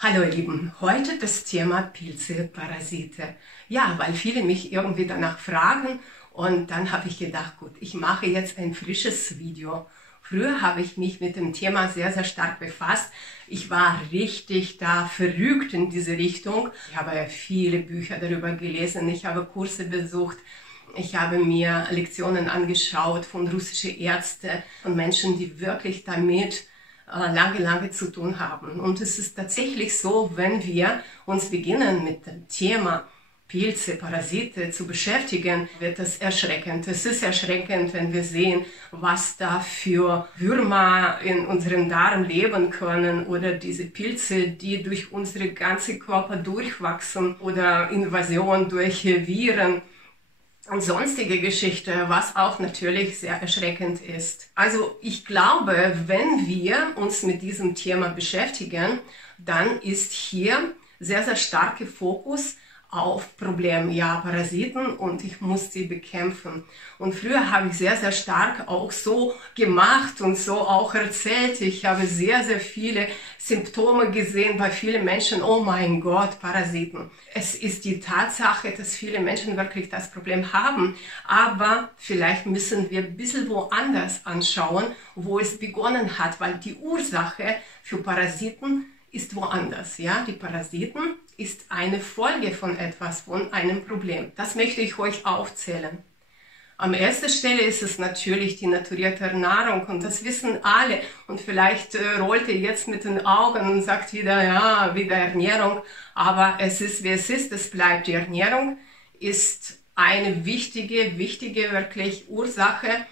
Hallo ihr Lieben, heute das Thema Pilze, Parasite. Ja, weil viele mich irgendwie danach fragen und dann habe ich gedacht, gut, ich mache jetzt ein frisches Video. Früher habe ich mich mit dem Thema sehr, sehr stark befasst. Ich war richtig da verrückt in diese Richtung. Ich habe viele Bücher darüber gelesen, ich habe Kurse besucht. Ich habe mir Lektionen angeschaut von russischen Ärzten, von Menschen, die wirklich damit lange zu tun haben. Und es ist tatsächlich so, wenn wir uns beginnen mit dem Thema Pilze, Parasite zu beschäftigen, wird es erschreckend. Es ist erschreckend, wenn wir sehen, was da für Würmer in unserem Darm leben können oder diese Pilze, die durch unsere ganze Körper durchwachsen oder Invasion durch Viren und sonstige Geschichte, was auch natürlich sehr erschreckend ist. Also ich glaube, wenn wir uns mit diesem Thema beschäftigen, dann ist hier sehr, sehr starker Fokus auf Problem, ja, Parasiten, und ich muss sie bekämpfen. Und früher habe ich sehr, sehr stark auch so gemacht und so auch erzählt. Ich habe sehr, sehr viele Symptome gesehen bei vielen Menschen. Oh mein Gott, Parasiten. Es ist die Tatsache, dass viele Menschen wirklich das Problem haben. Aber vielleicht müssen wir ein bisschen woanders anschauen, wo es begonnen hat, weil die Ursache für Parasiten ist woanders, ja. Die Parasiten ist eine Folge von etwas, von einem Problem. Das möchte ich euch aufzählen. An erster Stelle ist es natürlich die naturierte Nahrung und das wissen alle. Und vielleicht rollt ihr jetzt mit den Augen und sagt wieder, ja, wieder Ernährung. Aber es ist, wie es ist, es bleibt. Die Ernährung ist eine wichtige wirklich Ursache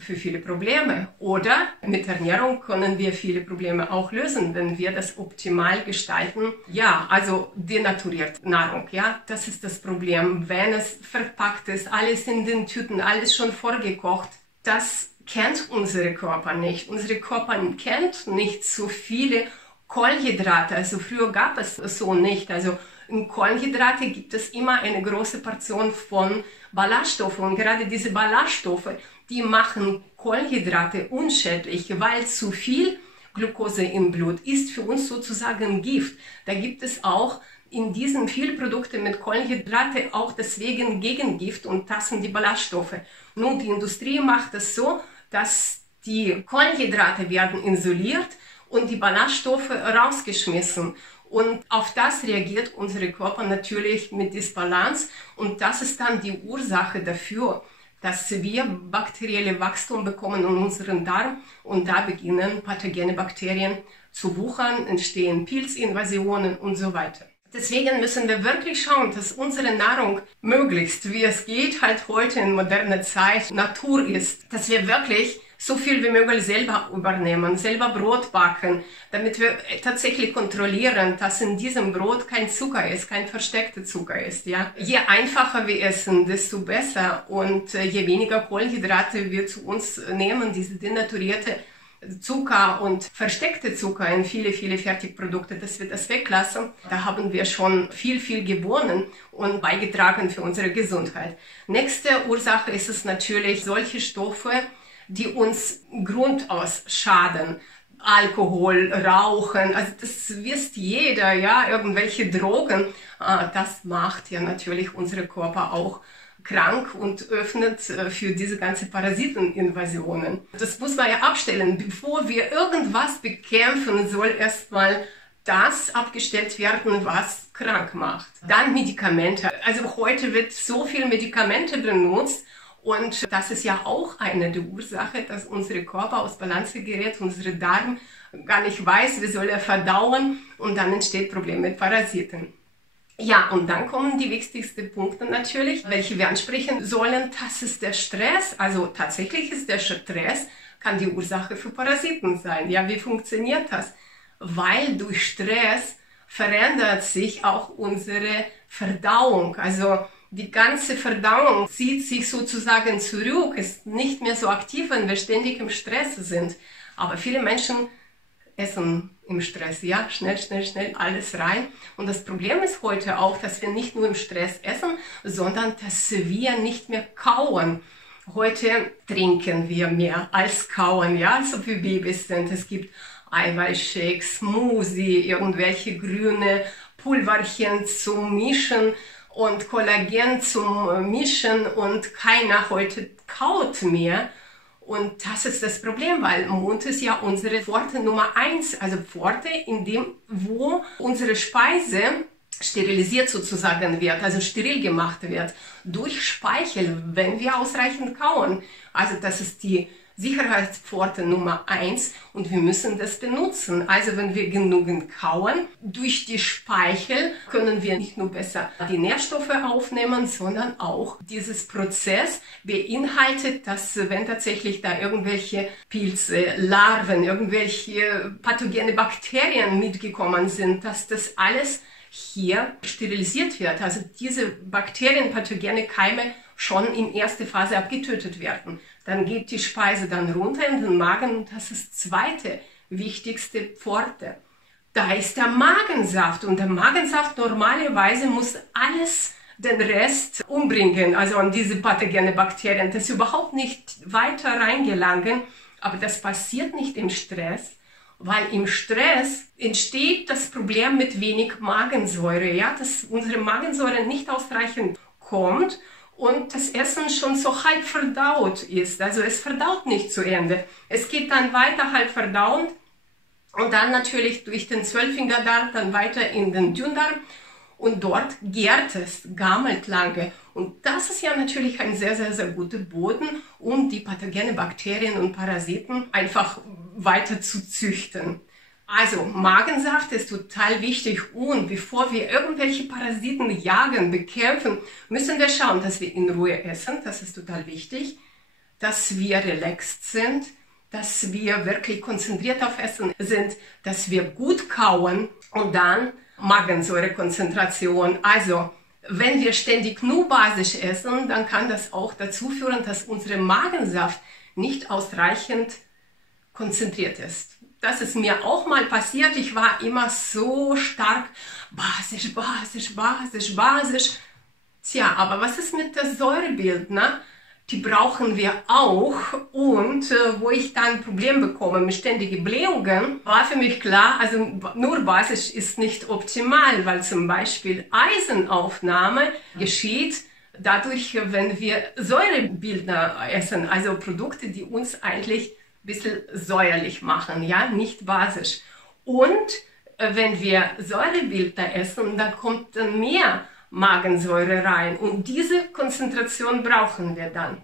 für viele Probleme. Oder mit Ernährung können wir viele Probleme auch lösen, wenn wir das optimal gestalten. Ja, also denaturierte Nahrung, ja, das ist das Problem. Wenn es verpackt ist, alles in den Tüten, alles schon vorgekocht, das kennt unsere Körper nicht. Unsere Körper kennt nicht so viele Kohlenhydrate. Also früher gab es so nicht. Also in Kohlenhydrate gibt es immer eine große Portion von Ballaststoffen. Und gerade diese Ballaststoffe, die machen Kohlenhydrate unschädlich, weil zu viel Glucose im Blut ist für uns sozusagen Gift. Da gibt es auch in diesen vielen Produkten mit Kohlenhydrate auch deswegen Gegengift, und das sind die Ballaststoffe. Nun, die Industrie macht es so, dass die Kohlenhydrate werden isoliert und die Ballaststoffe rausgeschmissen. Und auf das reagiert unser Körper natürlich mit Disbalance, und das ist dann die Ursache dafür, dass wir bakterielle Wachstum bekommen in unserem Darm, und da beginnen pathogene Bakterien zu wuchern, entstehen Pilzinvasionen und so weiter. Deswegen müssen wir wirklich schauen, dass unsere Nahrung möglichst, wie es geht, halt heute in moderner Zeit Natur ist, dass wir wirklich so viel wie möglich selber übernehmen, selber Brot backen, damit wir tatsächlich kontrollieren, dass in diesem Brot kein Zucker ist, kein versteckter Zucker ist. Ja? Je einfacher wir essen, desto besser, und je weniger Kohlenhydrate wir zu uns nehmen, diese denaturierte Zucker und versteckte Zucker in viele Fertigprodukte, dass wir das weglassen, da haben wir schon viel gewonnen und beigetragen für unsere Gesundheit. Nächste Ursache ist es natürlich solche Stoffe, die uns grundaus schaden. Alkohol, Rauchen, also das wisst jeder, ja, irgendwelche Drogen, das macht ja natürlich unsere Körper auch krank und öffnet für diese ganze Parasiteninvasionen. Das muss man ja abstellen. Bevor wir irgendwas bekämpfen, soll erstmal das abgestellt werden, was krank macht. Dann Medikamente. Also heute wird so viel Medikamente benutzt, und das ist ja auch eine der Ursachen, dass unsere Körper aus Balance gerät, unsere Darm gar nicht weiß, wie soll er verdauen, und dann entsteht Problem mit Parasiten. Ja, und dann kommen die wichtigsten Punkte natürlich, welche wir ansprechen sollen. Das ist der Stress. Also tatsächlich ist der Stress, kann die Ursache für Parasiten sein. Ja, wie funktioniert das? Weil durch Stress verändert sich auch unsere Verdauung. Also die ganze Verdauung zieht sich sozusagen zurück, ist nicht mehr so aktiv, wenn wir ständig im Stress sind. Aber viele Menschen essen im Stress, ja, schnell alles rein. Und das Problem ist heute auch, dass wir nicht nur im Stress essen, sondern dass wir nicht mehr kauen. Heute trinken wir mehr als kauen, ja, so wie Babys sind. Es gibt Eiweißshakes, Smoothie, irgendwelche grüne Pulverchen zum Mischen und Kollagen zum Mischen und keiner heute kaut mehr. Und das ist das Problem, weil Mund ist ja unsere Pforte Nummer 1, also Pforte, wo unsere Speise sterilisiert sozusagen wird, also steril gemacht wird durch Speichel, wenn wir ausreichend kauen. Also das ist die Sicherheitspforte Nummer 1 und wir müssen das benutzen. Also wenn wir genügend kauen, durch die Speichel können wir nicht nur besser die Nährstoffe aufnehmen, sondern auch dieses Prozess beinhaltet, dass wenn tatsächlich da irgendwelche Pilze, Larven, irgendwelche pathogene Bakterien mitgekommen sind, dass das alles hier sterilisiert wird. Also diese Bakterien, pathogene Keime schon in erster Phase abgetötet werden. Dann geht die Speise dann runter in den Magen und das ist zweite wichtigste Pforte. Da ist der Magensaft und der Magensaft normalerweise muss alles den Rest umbringen, also an diese pathogene Bakterien, dass sie überhaupt nicht weiter reingelangen, aber das passiert nicht im Stress, weil im Stress entsteht das Problem mit wenig Magensäure, ja, dass unsere Magensäure nicht ausreichend kommt und das Essen schon so halb verdaut ist. Also es verdaut nicht zu Ende. Es geht dann weiter halb verdauend und dann natürlich durch den Zwölffingerdarm dann weiter in den Dünndarm und dort gärt es, gammelt lange. Und das ist ja natürlich ein sehr, sehr, sehr guter Boden, um die pathogenen Bakterien und Parasiten einfach weiter zu züchten. Also Magensaft ist total wichtig und bevor wir irgendwelche Parasiten jagen, bekämpfen, müssen wir schauen, dass wir in Ruhe essen, das ist total wichtig, dass wir relaxed sind, dass wir wirklich konzentriert auf Essen sind, dass wir gut kauen und dann Magensäurekonzentration. Also wenn wir ständig nur basisch essen, dann kann das auch dazu führen, dass unser Magensaft nicht ausreichend konzentriert ist. Das ist mir auch mal passiert. Ich war immer so stark basisch, basisch, basisch, basisch. Tja, aber was ist mit der Säurebildner? Die brauchen wir auch. Und wo ich dann Probleme bekomme mit ständigen Blähungen, war für mich klar, also nur basisch ist nicht optimal, weil zum Beispiel Eisenaufnahme geschieht dadurch, wenn wir Säurebildner essen, also Produkte, die uns eigentlich bisschen säuerlich machen, ja, nicht basisch. Und wenn wir Säurebildner essen, dann kommt dann mehr Magensäure rein und diese Konzentration brauchen wir dann.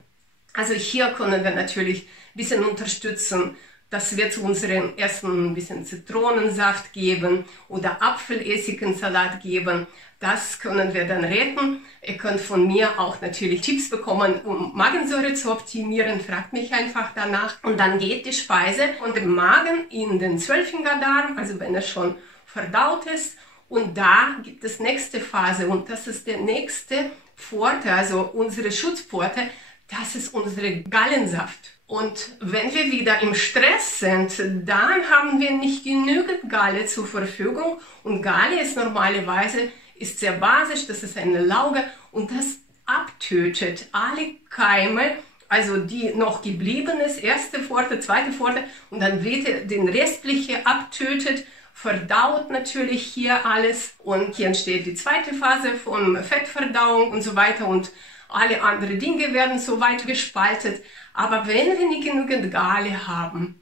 Also hier können wir natürlich ein bisschen unterstützen, dass wir zu unserem Essen ein bisschen Zitronensaft geben oder Apfelessigsalat geben. Das können wir dann retten. Ihr könnt von mir auch natürlich Tipps bekommen, um Magensäure zu optimieren. Fragt mich einfach danach. Und dann geht die Speise von dem Magen in den Zwölffingerdarm, also wenn er schon verdaut ist. Und da gibt es nächste Phase und das ist die nächste Pforte, also unsere Schutzpforte, das ist unsere Gallensaft. Und wenn wir wieder im Stress sind, dann haben wir nicht genügend Galle zur Verfügung und Galle ist normalerweise sehr basisch, das ist eine Lauge und das abtötet alle Keime, also die noch geblieben ist, erste Pforte, zweite Pforte und dann wird den restlichen abtötet, verdaut natürlich hier alles und hier entsteht die zweite Phase von Fettverdauung und so weiter und alle anderen Dinge werden so weit gespaltet. Aber wenn wir nicht genügend Galle haben,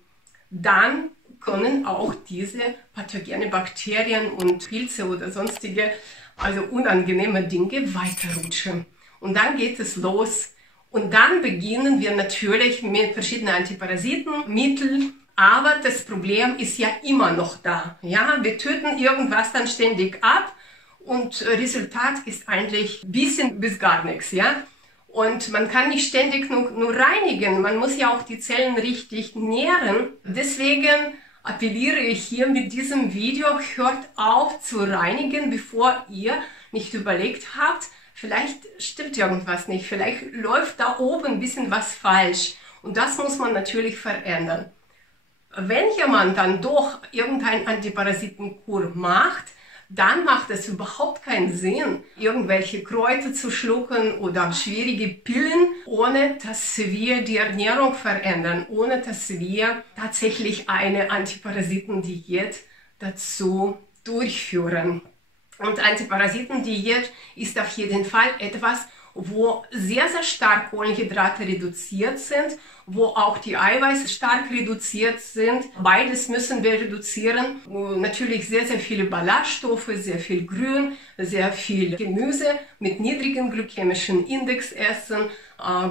dann können auch diese pathogene Bakterien und Pilze oder sonstige, also unangenehme Dinge weiterrutschen. Und dann geht es los. Und dann beginnen wir natürlich mit verschiedenen Antiparasitenmitteln. Aber das Problem ist ja immer noch da. Ja, wir töten irgendwas dann ständig ab und Resultat ist eigentlich ein bisschen bis gar nichts. Ja? Und man kann nicht ständig nur reinigen. Man muss ja auch die Zellen richtig nähren. Deswegen appelliere ich hier mit diesem Video, hört auf zu reinigen, bevor ihr nicht überlegt habt, vielleicht stimmt irgendwas nicht, vielleicht läuft da oben ein bisschen was falsch. Und das muss man natürlich verändern. Wenn jemand dann doch irgendein Antiparasitenkur macht, dann macht es überhaupt keinen Sinn, irgendwelche Kräuter zu schlucken oder schwierige Pillen, ohne dass wir die Ernährung verändern, ohne dass wir tatsächlich eine Antiparasitendiät dazu durchführen. Und Antiparasitendiät ist auf jeden Fall etwas, wo sehr, sehr stark Kohlenhydrate reduziert sind, wo auch die Eiweiße stark reduziert sind. Beides müssen wir reduzieren. Natürlich sehr, sehr viele Ballaststoffe, sehr viel Grün, sehr viel Gemüse mit niedrigem glykämischen Index essen,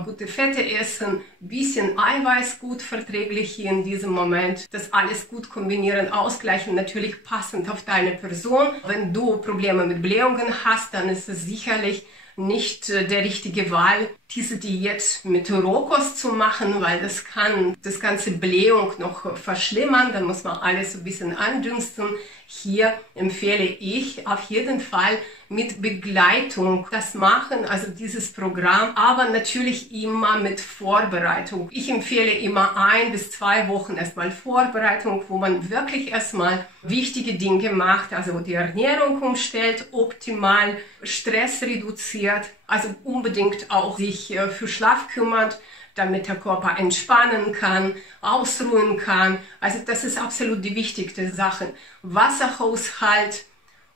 gute Fette essen, bisschen Eiweiß gut verträglich hier in diesem Moment. Das alles gut kombinieren, ausgleichen, natürlich passend auf deine Person. Wenn du Probleme mit Blähungen hast, dann ist es sicherlich nicht der richtige Wahl, diese Diät mit Rohkost zu machen, weil das kann das ganze Blähung noch verschlimmern. Da muss man alles so ein bisschen andünsten. Hier empfehle ich auf jeden Fall mit Begleitung das machen, also dieses Programm, aber natürlich immer mit Vorbereitung. Ich empfehle immer 1 bis 2 Wochen erstmal Vorbereitung, wo man wirklich erstmal wichtige Dinge macht, also die Ernährung umstellt, optimal Stress reduziert, also unbedingt auch sich für Schlaf kümmert, damit der Körper entspannen kann, ausruhen kann. Also das ist absolut die wichtigste Sache. Wasserhaushalt.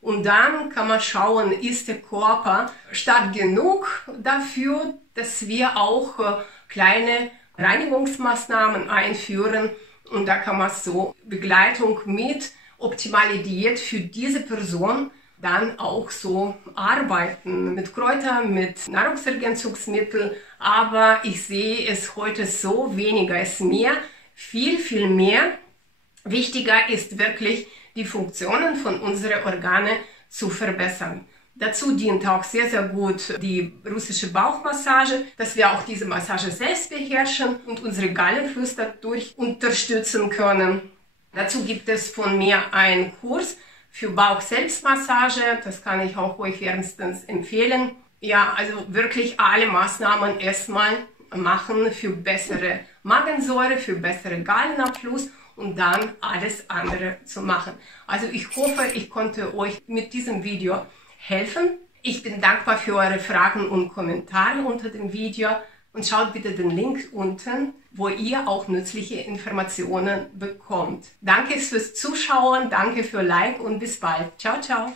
Und dann kann man schauen, ist der Körper stark genug dafür, dass wir auch kleine Reinigungsmaßnahmen einführen. Und da kann man so Begleitung mit optimale Diät für diese Person dann auch so arbeiten mit Kräutern, mit Nahrungsergänzungsmitteln. Aber ich sehe es heute so, weniger ist mehr, viel, viel mehr. Wichtiger ist wirklich, die Funktionen von unseren Organen zu verbessern. Dazu dient auch sehr, sehr gut die russische Bauchmassage, dass wir auch diese Massage selbst beherrschen und unsere Gallenfluss dadurch unterstützen können. Dazu gibt es von mir einen Kurs für Bauch-Selbstmassage. Das kann ich auch euch wärmstens empfehlen. Ja, also wirklich alle Maßnahmen erstmal machen für bessere Magensäure, für bessere Gallenabfluss und dann alles andere zu machen. Also ich hoffe, ich konnte euch mit diesem Video helfen. Ich bin dankbar für eure Fragen und Kommentare unter dem Video und schaut bitte den Link unten, wo ihr auch nützliche Informationen bekommt. Danke fürs Zuschauen, danke für Like und bis bald. Ciao, ciao.